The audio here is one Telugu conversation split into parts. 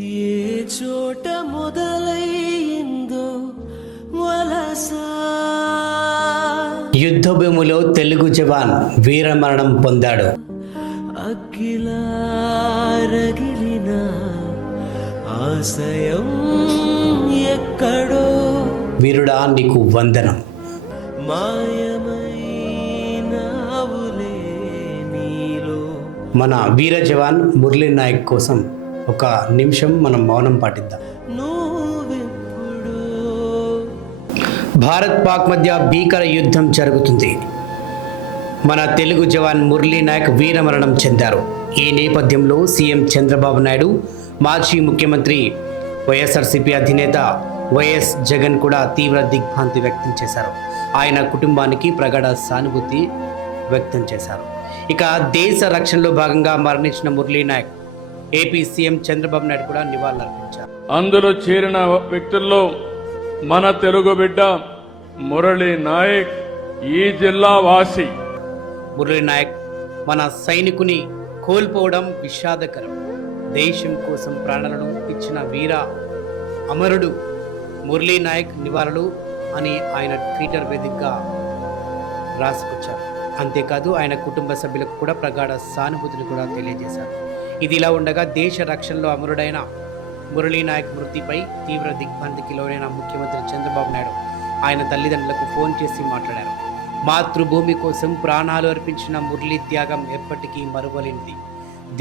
ఏ చోట మొదలైందో వలస. యుద్ధభూమిలో తెలుగు జవాన్ వీరమరణం పొందాడు. అఖిలారగిలిన ఆశయం ఎక్కడో. వీరుడా నీకు వందనం. మాయమైనావులే నీలో. మన వీర జవాన్ మురళీ నాయక్ కోసం ఒక నిమిషం మనం మౌనం పాటిద్దాం. భారత్ పాక్ మధ్య భీకర యుద్ధం జరుగుతుంది. మన తెలుగు జవాన్ మురళీ నాయక్ వీరమరణం చెందారు. ఈ నేపథ్యంలో సీఎం చంద్రబాబు నాయుడు మాజీ ముఖ్యమంత్రి వైఎస్ఆర్సీపీ అధినేత వైఎస్ జగన్ కూడా తీవ్ర దిగ్భ్రాంతి వ్యక్తం చేశారు. ఆయన కుటుంబానికి ప్రగాఢ సానుభూతి వ్యక్తం చేశారు. ఇక దేశ రక్షణలో భాగంగా మరణించిన మురళీ నాయక్ ఏపీ సీఎం చంద్రబాబు నాయుడు కూడా నివాళులర్పించారు. అందులో చేరిన వ్యక్తుల్లో మన తెలుగు బిడ్డ మురళీ నాయక్ ఈ జిల్లా వాసి. మురళీ నాయక్ మన సైనికుని కోల్పోవడం విషాదకరం. దేశం కోసం ప్రాణాలను ఇచ్చిన వీర అమరుడు మురళీ నాయక్ నివాళులు అని ఆయన ట్విట్టర్ వేదికగా రాసుకొచ్చారు. అంతేకాదు ఆయన కుటుంబ సభ్యులకు కూడా ప్రగాఢ సానుభూతిని కూడా తెలియజేశారు. ఇది ఇలా ఉండగా దేశ రక్షణలో అమరుడైన మురళీ నాయక్ మృతిపై తీవ్ర దిగ్భ్రాంతికి లోనైన ముఖ్యమంత్రి చంద్రబాబు నాయుడు ఆయన తల్లిదండ్రులకు ఫోన్ చేసి మాట్లాడారు. మాతృభూమి కోసం ప్రాణాలు అర్పించిన మురళీ త్యాగం ఎప్పటికీ మరువలేనిది.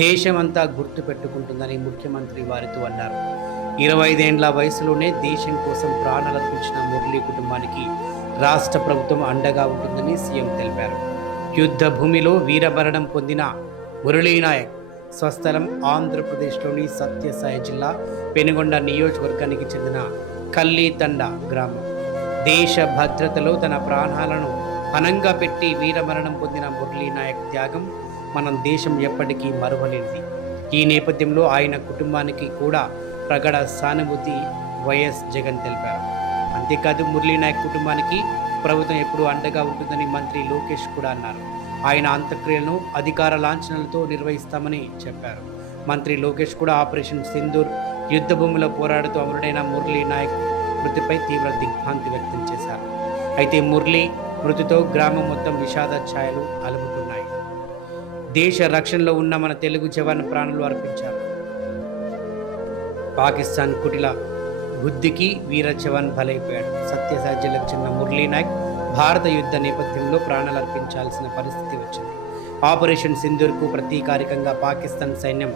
దేశమంతా గుర్తు పెట్టుకుంటుందని ముఖ్యమంత్రి వారితో అన్నారు. ఇరవై ఐదేండ్ల వయసులోనే దేశం కోసం ప్రాణాలు అర్పించిన మురళీ కుటుంబానికి రాష్ట్ర ప్రభుత్వం అండగా ఉంటుందని సీఎం తెలిపారు. యుద్ధ భూమిలో వీరమరణం పొందిన మురళీనాయక్ స్వస్థలం ఆంధ్రప్రదేశ్లోని సత్యసాయి జిల్లా పెనుగొండ నియోజకవర్గానికి చెందిన కల్లీతండ గ్రామం. దేశ భద్రతలో తన ప్రాణాలను పనంగా పెట్టి వీరమరణం పొందిన మురళీ నాయక్ త్యాగం మనం దేశం ఎప్పటికీ మరువలేనిది. ఈ నేపథ్యంలో ఆయన కుటుంబానికి కూడా ప్రగడ సానుభూతి వైఎస్ జగన్ తెలిపారు. అంతేకాదు మురళీ నాయక్ కుటుంబానికి ప్రభుత్వం ఎప్పుడూ అండగా ఉంటుందని మంత్రి లోకేష్ కూడా అన్నారు. ఆయన అంత్యక్రియలను అధికార లాంఛనాలతో నిర్వహిస్తామని చెప్పారు. మంత్రి లోకేష్ కూడా ఆపరేషన్ సింధూర్ యుద్ధ భూమిలో పోరాడుతూ అమరుడైన మురళీ నాయక్ మృతిపై తీవ్ర దిగ్భ్రాంతి వ్యక్తం చేశారు. అయితే మురళీ మృతితో గ్రామం మొత్తం విషాద ఛాయలు అలుముకున్నాయి. దేశ రక్షణలో ఉన్న మన తెలుగు జవాన్ ప్రాణాలు అర్పించారు. పాకిస్తాన్ కుటిల బుద్ధికి వీర జవాన్ బలైపోయాడు. సత్యసాధ్యులకు జిల్లాకు చెందిన మురళీ నాయక్ భారత యుద్ధ నేపథ్యంలో ప్రాణాలు అర్పించాల్సిన పరిస్థితి వచ్చింది. ఆపరేషన్ సింధూర్కు ప్రతీకారికంగా పాకిస్తాన్ సైన్యం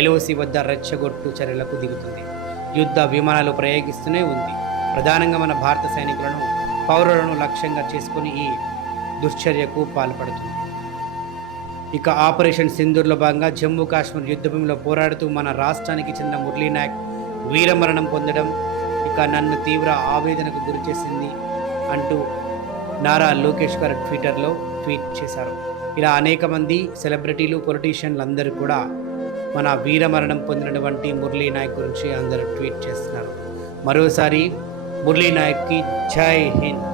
ఎల్ఓసి వద్ద రెచ్చగొట్టు చర్యలకు దిగుతుంది. యుద్ధ విమానాలు ప్రయోగిస్తూనే ఉంది. ప్రధానంగా మన భారత సైనికులను పౌరులను లక్ష్యంగా చేసుకుని ఈ దుశ్చర్యకు పాల్పడుతుంది. ఇక ఆపరేషన్ సింధూర్లో భాగంగా జమ్మూ కాశ్మీర్ యుద్ధభూమిలో పోరాడుతూ మన రాష్ట్రానికి చెందిన మురళీనాయక్ వీరమరణం పొందడం ఇక నన్ను తీవ్ర ఆవేదనకు గురి చేసింది అంటూ నారా లోకేష్ గారు ట్విట్టర్లో ట్వీట్ చేశారు. ఇలా అనేక మంది సెలబ్రిటీలు పొలిటీషియన్లు అందరూ కూడా మన వీరమరణం పొందినటువంటి మురళీ నాయక్ గురించి అందరూ ట్వీట్ చేస్తున్నారు. మరోసారి మురళీ నాయక్కి జై హింద్.